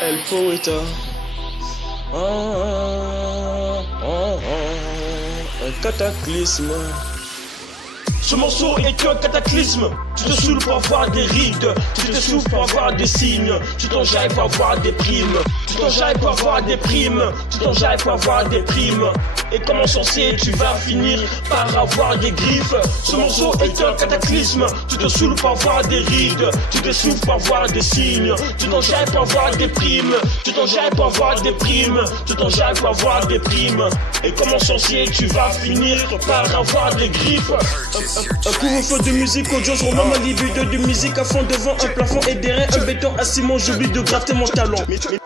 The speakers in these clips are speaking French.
El Poeta. Un cataclysme. Ce morceau est un cataclysme. Tu te saoules pour avoir des rides. Tu te saoules pour avoir des signes. Tu t'enjailles pour avoir des primes. Tu t'enjailles pour avoir des primes. Tu t'enjailles pour avoir des primes. Et comme un sorcier, tu vas finir par avoir des griffes. Ce morceau est un cataclysme. Tu te saoules pour avoir des rides. Tu te saoules pour avoir des signes. Tu t'enjailles pour avoir des primes. Tu t'enjailles pour avoir des primes. Tu t'enjailles pour avoir des primes. Et comme un sorcier, tu vas finir par avoir des griffes. Un couvre-feu de musique audio sur ma libido de musique à fond devant un plafond et derrière un béton à ciment. J'oublie de gratter mon talon.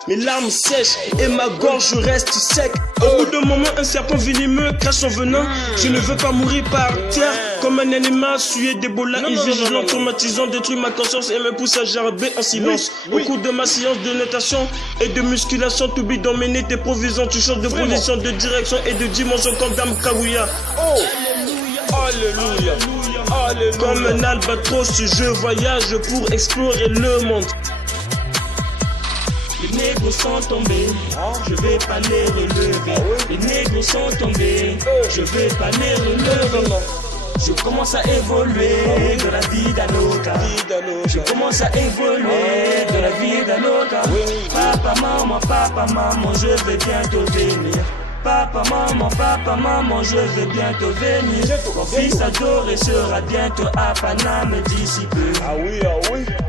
Mes larmes sèchent et ma gorge reste sec. Au bout d'un moment, un serpent venimeux crache son venin. Je ne veux pas mourir par terre comme un animal sué d'Ebola et vigilant, traumatisant, détruit ma conscience et me pousse à gerber en silence. Au cours de ma séance de natation et de musculation, t'oublies d'emmener tes provisions. Tu changes de position, de direction et de dimension comme Dame Kaguya. Oh! Alléluia, alléluia. Comme un albatros, je voyage pour explorer le monde. Les négros sont tombés, je vais pas les relever. Les négros sont tombés, je vais pas les relever. Je commence à évoluer de la vie d'un autre. Je commence à évoluer de la vie d'un autre. Papa, maman, je vais bientôt venir. Papa, maman, je vais bientôt venir. Mon fils adoré sera bientôt à Paname d'ici peu. Ah oui.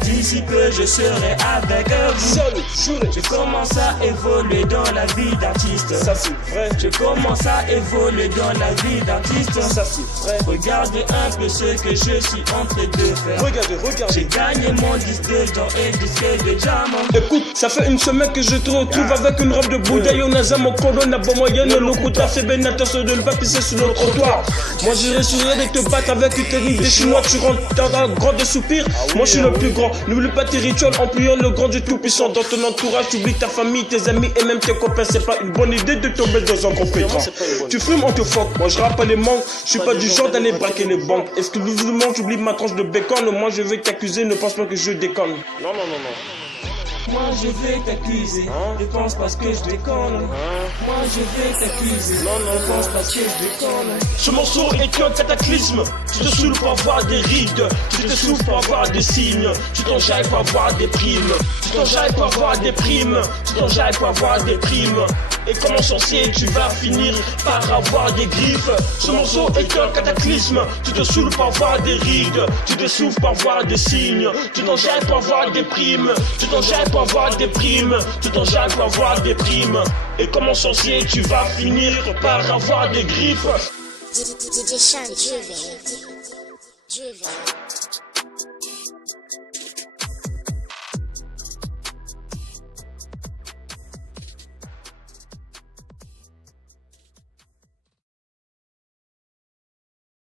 D'ici peu, je serai avec vous. Je commence à évoluer dans la vie d'artiste. Ça c'est vrai. Je commence à évoluer dans la vie d'artiste. Ça c'est vrai. Regardez un peu ce que je suis en train de faire. Regardez. J'ai gagné mon disque d'or et disque de diamant. Écoute, ça fait une semaine que je te retrouve avec une robe de Bouddha. Yonaza, mon cordon, n'a bon moyen. Le locuta fait bien attention de ne pas pisser sur le trottoir. Moi je risquerais de te battre avec une technique des Chinois. Tu rentres dans un grand de soupir. Moi je suis le plus grand. N'oublie pas tes rituels en priant le grand du tout-puissant. Dans ton entourage, tu oublies ta famille, tes amis et même tes copains. C'est pas une bonne idée de tomber dans un gros pétrin. Tu frimes, on te fuck. Moi je rappe pas les manques. Je suis pas du genre d'aller braquer les banques. Exclusivement, tu oublies ma tranche de bacon. Moi je vais t'accuser, ne pense pas que je déconne. Non. Moi je vais t'accuser, je pense parce que je déconne. Moi je vais t'accuser, je pense parce que je déconne. Ce morceau est un cataclysme. Tu te saoules pour avoir des rides. Tu te saoules pour avoir des signes. Tu t'enjailles pour avoir des primes. Tu t'enjailles pour avoir des primes. Tu t'enjailles pour avoir des primes. Et comme un sorcier, tu vas finir par avoir des griffes. Ce morceau est un cataclysme. Tu te saoules pour avoir des rides. Tu te saoules pour avoir des signes. Tu t'enjailles pour avoir des primes. Tu t'enjailles pour avoir des primes. Tu t'enjailles pour avoir des primes. Et comme un sorcier, tu vas finir par avoir des griffes. DJ Sean Juve.